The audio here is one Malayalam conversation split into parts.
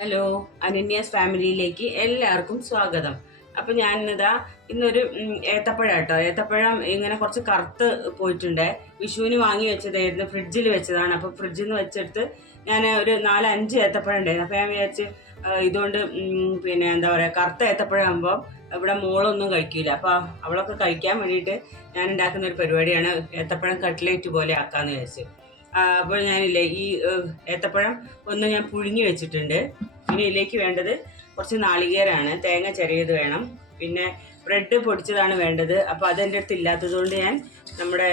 ഹലോ അനന്യാസ് ഫാമിലിയിലേക്ക് എല്ലാവർക്കും സ്വാഗതം. അപ്പം ഞാനിതാ ഇന്നൊരു ഏത്തപ്പഴം കേട്ടോ. ഏത്തപ്പഴം ഇങ്ങനെ കുറച്ച് കറുത്ത് പോയിട്ടുണ്ട്. വിഷുവിന് വാങ്ങി വെച്ചതായിരുന്നു ഫ്രിഡ്ജിൽ വെച്ചതാണ്. അപ്പോൾ ഫ്രിഡ്ജിൽ നിന്ന് വെച്ചെടുത്ത് ഞാൻ ഒരു നാലഞ്ച് ഏത്തപ്പഴം ഉണ്ടായിരുന്നു. അപ്പോൾ ഞാൻ വിചാരിച്ച് ഇതുകൊണ്ട് പിന്നെ എന്താ പറയുക കറുത്ത ഏത്തപ്പഴം ആകുമ്പോൾ ഇവിടെ മോളൊന്നും കഴിക്കില്ല അപ്പോൾ അവളൊക്കെ കഴിക്കാൻ വേണ്ടിയിട്ട് ഞാൻ ഉണ്ടാക്കുന്ന ഒരു പരിപാടിയാണ് ഏത്തപ്പഴം കട്ട്ലേറ്റ് പോലെ ആക്കാമെന്ന് വിചാരിച്ചു. അപ്പോൾ ഞാനില്ലേ ഈ ഏത്തപ്പഴം ഒന്ന് ഞാൻ പുഴുങ്ങി വെച്ചിട്ടുണ്ട്. പിന്നെ ഇതിലേക്ക് വേണ്ടത് കുറച്ച് നാളികേരമാണ് തേങ്ങ ചെറിയത് വേണം. പിന്നെ ബ്രെഡ് പൊടിച്ചതാണ് വേണ്ടത്. അപ്പോൾ അതെന്റെ അടുത്ത് ഇല്ലാത്തത് കൊണ്ട് ഞാൻ നമ്മുടെ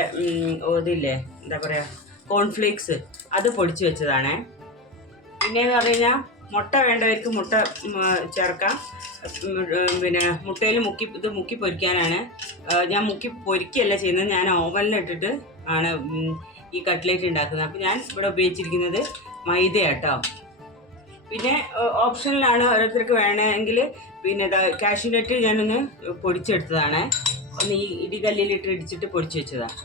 ഇതില്ലേ എന്താ പറയുക കോൺഫ്ലേക്സ് അത് പൊടിച്ച് വെച്ചതാണ്. പിന്നെ എന്ന് പറഞ്ഞു കഴിഞ്ഞാൽ മുട്ട വേണ്ടവർക്ക് മുട്ട ചേർക്കാം. പിന്നെ മുട്ടയിൽ മുക്കി ഇത് മുക്കി പൊരിക്കാനാണ്. ഞാൻ മുക്കി പൊരിക്കുകയല്ല ചെയ്യുന്നത്. ഞാൻ ഓവനിലിട്ടിട്ട് ആണ് ഈ കട്ട്ലേറ്റ് ഉണ്ടാക്കുന്നത്. അപ്പോൾ ഞാൻ ഇവിടെ ഉപയോഗിച്ചിരിക്കുന്നത് മൈദ കേട്ടോ പിന്നെ ഓപ്ഷനിലാണ് ഓരോരുത്തർക്ക് വേണമെങ്കിൽ പിന്നെ കാഷ്യൂ നട്ട് ഞാനൊന്ന് പൊടിച്ചെടുത്തതാണ്. ഒന്ന് ഈ ഇടികല്ലിലിട്ട് ഇടിച്ചിട്ട് പൊടിച്ച് വെച്ചതാണ്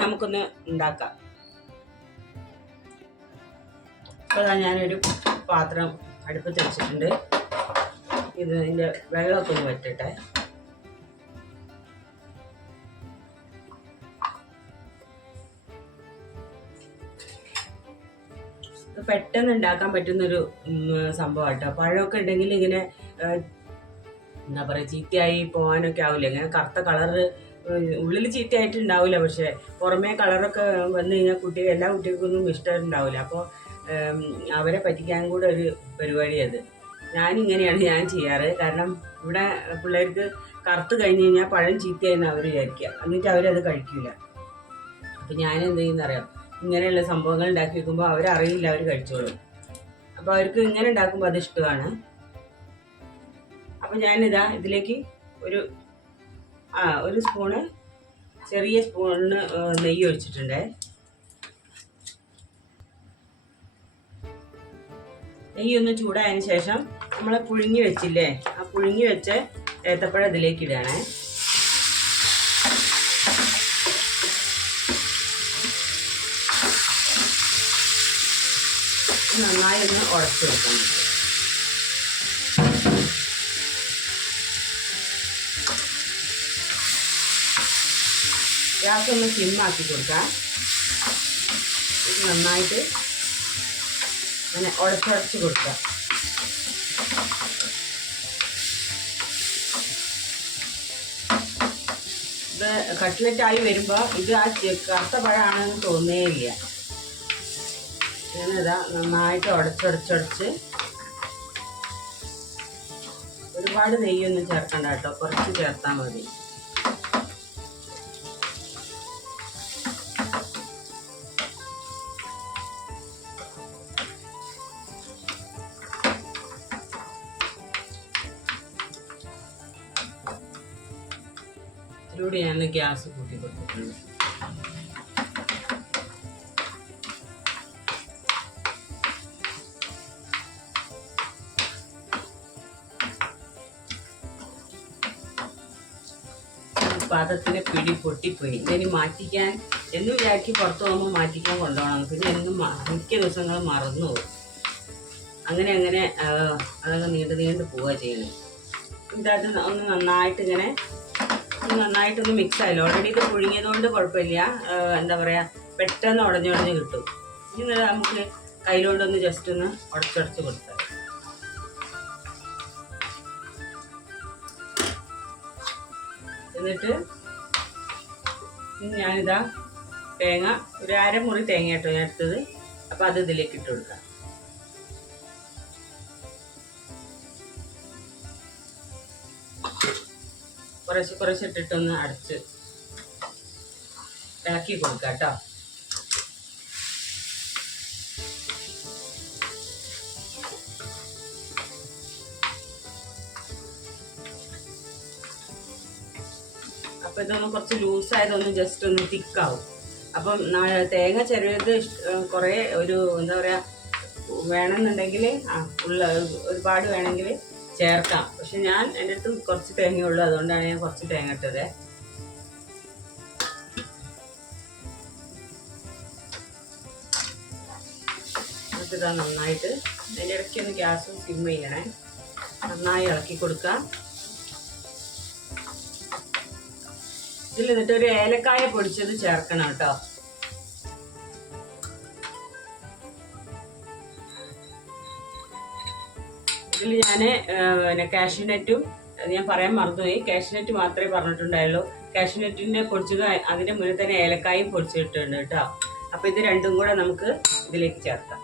നമുക്കൊന്ന് ഉണ്ടാക്കാം. അപ്പോൾ ഞാനൊരു പാത്രം അടുപ്പത്ത് വെച്ചിട്ടുണ്ട്. ഇത് ഇതിന്റെ വെള്ളമൊക്കെ ഒന്ന് വറ്റട്ടെ. പെട്ടെന്ന് ഉണ്ടാക്കാൻ പറ്റുന്നൊരു സംഭവം കേട്ടോ പഴമൊക്കെ ഉണ്ടെങ്കിൽ ഇങ്ങനെ എന്താ പറയുക ചീത്തയായി പോകാനൊക്കെ ആവില്ല? ഇങ്ങനെ കറുത്ത കളറ് ഉള്ളിൽ ചീത്തയായിട്ടുണ്ടാവില്ല. പക്ഷേ പുറമേ കളറൊക്കെ വന്നു കഴിഞ്ഞാൽ കുട്ടി എല്ലാ കുട്ടികൾക്കൊന്നും ഇഷ്ടമുണ്ടാവില്ല. അപ്പോൾ അവരെ പറ്റിക്കാൻ കൂടെ ഒരു പരിപാടി അത്. ഞാനിങ്ങനെയാണ് ഞാൻ ചെയ്യാറ്. കാരണം ഇവിടെ പിള്ളേർക്ക് കറുത്ത് കഴിഞ്ഞ് കഴിഞ്ഞാൽ പഴം ചീത്തയായിരുന്നു അവർ വിചാരിക്കുക. എന്നിട്ട് അവരത് കഴിക്കില്ല അപ്പം ഞാൻ എന്ത് ചെയ്യുന്നറിയാം? ഇങ്ങനെയുള്ള സംഭവങ്ങൾ ഉണ്ടാക്കി വെക്കുമ്പോൾ അവരറിയില്ല അവർ കഴിച്ചോളും. അപ്പോൾ അവർക്ക് ഇങ്ങനെ ഉണ്ടാക്കുമ്പോൾ അത് ഇഷ്ടമാണ്. അപ്പോൾ ഞാനിതാ ഇതിലേക്ക് ഒരു ആ ഒരു സ്പൂണ് ചെറിയ സ്പൂണിന് നെയ്യ് ഒഴിച്ചിട്ടുണ്ട്. നെയ്യ് ഒന്ന് ചൂടായതിന് ശേഷം നമ്മൾ പുഴുങ്ങി വെച്ചില്ലേ ആ പുഴുങ്ങി വെച്ച് ഏത്തപ്പഴം ഇതിലേക്ക് ഇടുകയാണേ നന്നായി ഒന്ന് ഉടച്ചു വെക്കാൻ പറ്റും ഗ്യാസ് ഒന്ന് സിമ്മാക്കി കൊടുക്കാം. ഇത് നന്നായിട്ട് ഇങ്ങനെ ഉടച്ചുടച്ച് കൊടുക്കാം. ഇത് കട്ട്ലറ്റ് ആയി വരുമ്പോൾ ഇത് ആ കറുത്ത പഴമാണെന്ന് തോന്നേ ഇല്ല ഞാനിതാ നന്നായിട്ട് ഉടച്ചുടച്ചുടച്ച് ഒരുപാട് നെയ്യൊന്നും ചേർക്കണ്ട കേട്ടോ. കുറച്ച് ചേർത്താൽ മതി. ഇതിലൂടെ ഞാൻ ഗ്യാസ് കൂട്ടി കൊടുത്തിട്ടുണ്ട്. പാത്രത്തിന് പിടി പൊട്ടിപ്പോയി. ഇതിനി മാറ്റിക്കാൻ എന്ന് വിചാരിച്ച് പുറത്ത് പോകുമ്പോൾ മാറ്റിക്കാൻ കൊണ്ടുപോകണം. പിന്നെ എന്നും മിക്ക ദിവസങ്ങൾ മറന്നു പോകും. അങ്ങനെ അങ്ങനെ അതൊക്കെ നീണ്ടു നീണ്ടു പോവുക ചെയ്യുന്നത് ഇതത് ഒന്ന് നന്നായിട്ട് ഇങ്ങനെ നന്നായിട്ടൊന്ന് മിക്സ് ആയല്ലോ. ഓൾറെഡി ഇത് പുഴുങ്ങിയത് കൊണ്ട് കുഴപ്പമില്ല. എന്താ പറയുക പെട്ടെന്ന് ഉടഞ്ഞുടഞ്ഞ് കിട്ടും. ഇനി നമുക്ക് കയ്യിലോണ്ടൊന്ന് ജസ്റ്റ് ഒന്ന് ഉടച്ചുടച്ച് കൊടുത്താൽ എന്നിട്ട് ഞാനിതാ തേങ്ങ ഒരു അരമുറി തേങ്ങ കേട്ടോ ഞാൻ എടുത്തത്. അപ്പം അത് ഇതിലേക്ക് ഇട്ട് കൊടുക്കാം. കുറച്ച് കുറച്ച് ഇട്ടിട്ടൊന്ന് അടച്ച് ഇളക്കി കൊടുക്കാം കേട്ടോ. അപ്പൊ ഇതൊന്ന് കുറച്ച് ലൂസായതൊന്ന് ജസ്റ്റ് ഒന്ന് തിക്കാവും അപ്പം തേങ്ങ ചെറിയത് കുറേ ഒരു എന്താ പറയുക വേണമെന്നുണ്ടെങ്കിൽ ആ ഉള്ള ഒരുപാട് വേണമെങ്കിൽ ചേർക്കാം. പക്ഷെ ഞാൻ എന്റെ അടുത്ത് കുറച്ച് തേങ്ങയുള്ളൂ അതുകൊണ്ടാണ് ഞാൻ കുറച്ച് തേങ്ങ ഇട്ടത്. നന്നായിട്ട്. അതിന്റെ ഇടയ്ക്ക് ഒന്ന് ഗ്യാസ് സിം ചെയ്യണേ. നന്നായി ഇളക്കി കൊടുക്കാം. ഇതിൽ എന്നിട്ട് ഒരു ഏലക്കായ പൊടിച്ചത് ചേർക്കണം കേട്ടോ. ഇതിൽ ഞാൻ പിന്നെ കാഷ്യൂനറ്റും ഞാൻ പറയാൻ മറന്നുപോയി. കാഷ്യൂനറ്റ് മാത്രമേ പറഞ്ഞിട്ടുണ്ടായുള്ളൂ. കാഷ്യൂനറ്റിന്റെ പൊടിച്ചത് അതിന്റെ മുന്നിൽ തന്നെ ഏലക്കായും പൊടിച്ചിട്ടുണ്ട് കേട്ടോ. അപ്പോൾ ഇത് രണ്ടും കൂടെ നമുക്ക് ഇതിലേക്ക് ചേർക്കാം.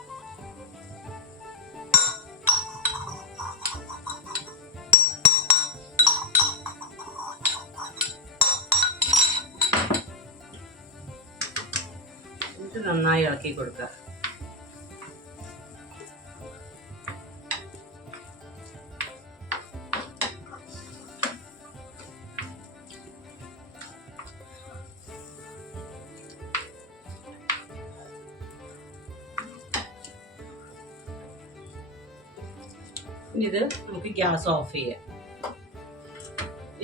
നന്നായി ഇളക്കി കൊടുക്കുക. ഇനി ഇത് നമുക്ക് ഗ്യാസ് ഓഫ് ചെയ്യാം.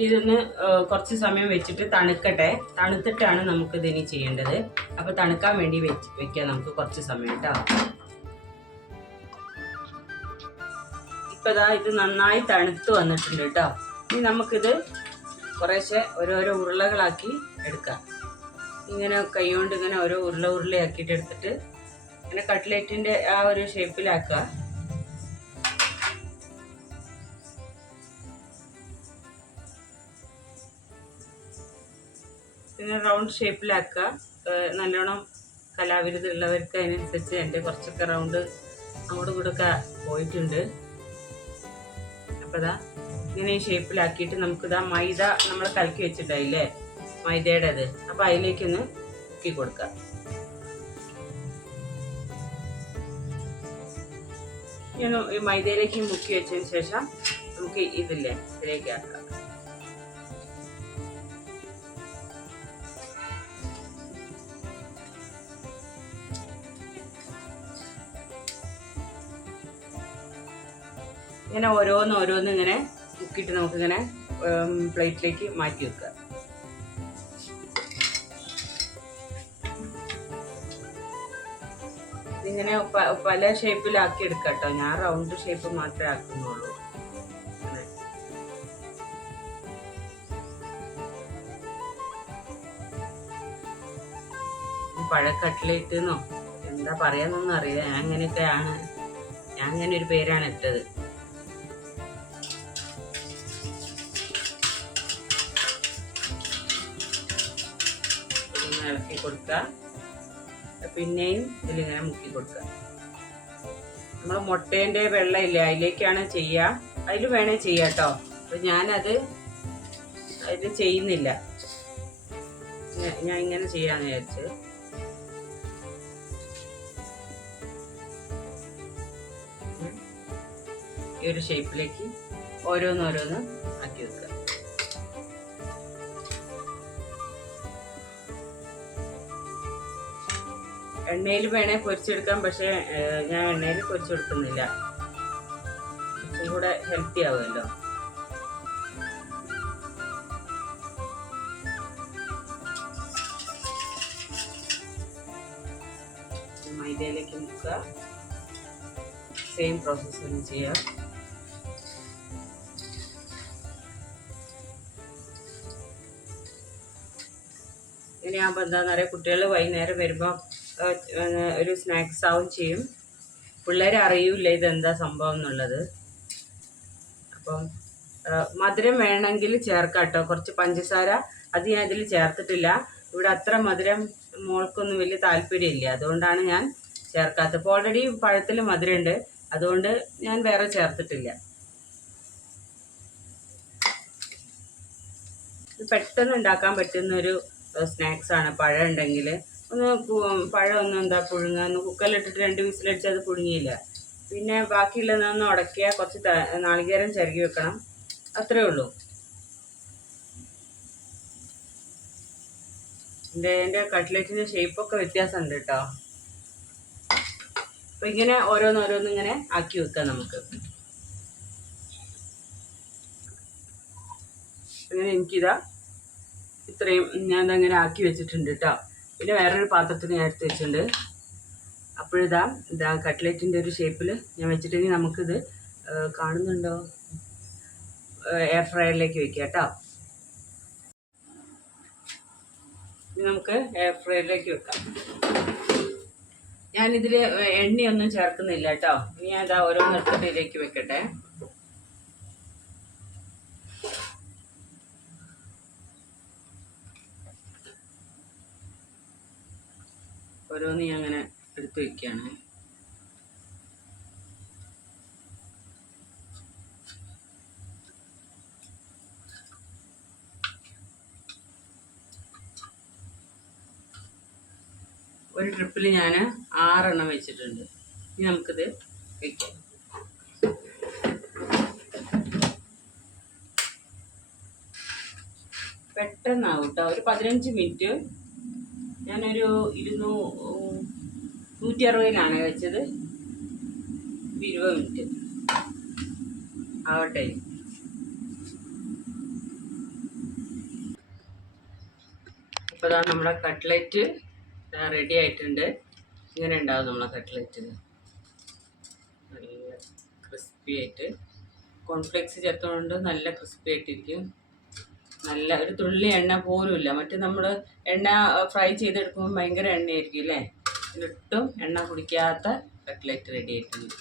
ഇതൊന്ന് കുറച്ച് സമയം വെച്ചിട്ട് തണുക്കട്ടെ. തണുത്തിട്ടാണ് നമുക്ക് ഇതിനി ചെയ്യേണ്ടത്. അപ്പൊ തണുക്കാൻ വേണ്ടി വെച്ച് വെക്കാം നമുക്ക് കുറച്ച് സമയം കേട്ടോ ഇപ്പൊ ദാ ഇത് നന്നായി തണുത്ത് വന്നിട്ടുണ്ട് കേട്ടോ ഇനി നമുക്കിത് കുറേശ്ശെ ഓരോരോ ഉരുളകളാക്കി എടുക്കാം. ഇങ്ങനെ കൈകൊണ്ട് ഇങ്ങനെ ഓരോ ഉരുള ഉരുളയാക്കിയിട്ട് എടുത്തിട്ട് ഇങ്ങനെ കട്ട്ലേറ്റിന്റെ ആ ഒരു ഷേപ്പിലാക്കുക പിന്നെ റൗണ്ട് ഷേപ്പിലാക്കുക നല്ലോണം കലാവിരുത് ഉള്ളവർക്ക് അതിനനുസരിച്ച് എന്റെ കുറച്ചൊക്കെ റൗണ്ട് അങ്ങോട്ടും ഇങ്ങോട്ടൊക്കെ പോയിട്ടുണ്ട്. അപ്പോൾ ഇതാ ഇങ്ങനെ ഈ ഷേപ്പിലാക്കിയിട്ട് നമുക്കിതാ മൈദ നമ്മൾ കലക്കി വെച്ചിട്ടായില്ലേ മൈദയുടെ അത്. അപ്പോൾ അതിലേക്കൊന്ന് മുക്കി കൊടുക്കാം. ഇങ്ങനെ ഈ മൈദയിലേക്ക് മുക്കി വെച്ചതിന് ശേഷം നമുക്ക് ഇതില്ലേ ഇതിലേക്ക് ആക്കാം. ഇങ്ങനെ ഓരോന്ന് ഓരോന്ന് ഇങ്ങനെ മുക്കിയിട്ട് നമുക്കിങ്ങനെ പ്ലേറ്റിലേക്ക് മാറ്റി വെക്കുക. ഇതിങ്ങനെ പല ഷേപ്പിലാക്കി എടുക്കാം കേട്ടോ. ഞാൻ റൗണ്ട് ഷേപ്പ് മാത്രമേ ആക്കുന്നുള്ളൂ. പഴക്കട്ടിലിട്ടെന്നോ എന്താ പറയാന്നൊന്നും അറിയില്ല. ഞാൻ അങ്ങനെയൊക്കെയാണ്. ഞാൻ അങ്ങനെ ഒരു പേരാണ് ഇട്ടത്. കൊടുക്കുക പിന്നെയും ഇതിലിങ്ങനെ മുക്കി കൊടുക്കുക നമ്മൾ മുട്ടേന്റെ വെള്ളമില്ലേ അതിലേക്കാണ് ചെയ്യുക അതിൽ വേണേൽ ചെയ്യാം കേട്ടോ അപ്പം ഞാനത് അതിൽ ചെയ്യുന്നില്ല. ഞാൻ ഇങ്ങനെ ചെയ്യാന്ന് വിചാരിച്ച്. ഈ ഒരു ഷേപ്പിലേക്ക് ഓരോന്നോരോന്ന് ആക്കി വെക്കുക എണ്ണയിൽ വേണേ പൊരിച്ചെടുക്കാം പക്ഷേ ഞാൻ എണ്ണയിൽ പൊരിച്ചെടുക്കുന്നില്ല. കുറച്ചും കൂടെ ഹെൽത്തി ആവുമല്ലോ. മൈദയിലേക്ക് മുക്കുക. സെയിം പ്രോസസ്സ് തന്നെ ചെയ്യാം ഇനി ആ എന്താണെന്ന് പറയാം കുട്ടികൾ വൈകുന്നേരം വരുമ്പോൾ ഒരു സ്നാക്സ് ആവും ചെയ്യും. പിള്ളേരെ അറിയൂല ഇതെന്താ സംഭവം എന്നുള്ളത്. അപ്പം മധുരം വേണമെങ്കിൽ ചേർക്കാം കേട്ടോ കുറച്ച് പഞ്ചസാര അത് ഞാൻ ഇതിൽ ചേർത്തിട്ടില്ല. ഇവിടെ അത്ര മധുരം മോൾക്കൊന്നും വലിയ താല്പര്യമില്ല. അതുകൊണ്ടാണ് ഞാൻ ചേർക്കാത്തത്. അപ്പോൾ ഓൾറെഡി പഴത്തിൽ മധുരമുണ്ട്. അതുകൊണ്ട് ഞാൻ വേറെ ചേർത്തിട്ടില്ല. പെട്ടെന്ന് ഉണ്ടാക്കാൻ പറ്റുന്ന ഒരു സ്നാക്സ് ആണ് പഴം ഉണ്ടെങ്കിൽ ഒന്ന് പഴം ഒന്ന് എന്താ പുഴുങ്ങുക. ഒന്ന് കുക്കറിലിട്ടിട്ട് രണ്ട് വിസിലടിച്ച് അത് പുഴുങ്ങിയില്ല. പിന്നെ ബാക്കിയുള്ളതൊന്ന് ഉടക്കുക കുറച്ച് നാളികേരം ചിരകി വെക്കണം. അത്രേ ഉള്ളൂ. എന്റെ എന്റെ കട്ട്ലറ്റിന്റെ ഷേപ്പൊക്കെ വ്യത്യാസമുണ്ട് കേട്ടോ. അപ്പം ഇങ്ങനെ ഓരോന്നോരോന്ന് ഇങ്ങനെ ആക്കി വെക്കാം നമുക്ക്. അങ്ങനെ എനിക്കിതാ ഇത്രയും ഞാൻ അങ്ങനെ ആക്കി വെച്ചിട്ടുണ്ട് കേട്ടോ. പിന്നെ വേറൊരു പാത്രത്തിൽ ഞാൻ എടുത്ത് വെച്ചിട്ടുണ്ട്. അപ്പോഴിതാ ഇതാ കട്ട്ലറ്റിന്റെ ഒരു ഷേപ്പിൽ ഞാൻ വെച്ചിട്ടുണ്ടെങ്കിൽ നമുക്കിത് ആ, കാണുന്നുണ്ടോ? എയർ ഫ്രയറിലേക്ക് വെക്കാം കേട്ടോ. ഇനി നമുക്ക് എയർ ഫ്രയറിലേക്ക് വെക്കാം. ഞാനിതിൽ എണ്ണയൊന്നും ചേർക്കുന്നില്ല കേട്ടോ. ഇനി ഞാൻ ഇതാ ഓരോന്നെടുത്തിട്ട് ഇതിലേക്ക് വെക്കട്ടെ. ഓരോന്ന് ഞാൻ അങ്ങനെ എടുത്തു വെക്കുകയാണ് ഒരു ട്രിപ്പിൽ ഞാൻ ആറെണ്ണം വെച്ചിട്ടുണ്ട്. ഇനി നമുക്കിത് വെക്കാം. പെട്ടെന്നാവും കേട്ടോ ഒരു പതിനഞ്ച് മിനിറ്റ് ഞാനൊരു ഇരുന്നൂ നൂറ്റി അറുപതിലാണ് വെച്ചത്. ഇരുപത് മിനിറ്റ്. ആവട്ടെ. അപ്പോൾ ഇതാ നമ്മുടെ കട്ട്ലറ്റ് റെഡി ആയിട്ടുണ്ട്. ഇങ്ങനെ ഉണ്ടാവും നമ്മളെ കട്ട്ലറ്റ്. നല്ല ക്രിസ്പി ആയിട്ട്. കോൺഫ്ലെക്സ് ചേർത്തുകൊണ്ട് നല്ല ക്രിസ്പി ആയിട്ടിരിക്കും. നല്ല ഒരു തുള്ളി എണ്ണ പോലുമില്ല. മറ്റേ നമ്മൾ എണ്ണ ഫ്രൈ ചെയ്തെടുക്കുമ്പോൾ ഭയങ്കര എണ്ണയായിരിക്കും അല്ലേ എന്നിട്ടും എണ്ണ കുടിക്കാത്ത കട്ട്ലറ്റ് റെഡി ആയിട്ടുണ്ട്.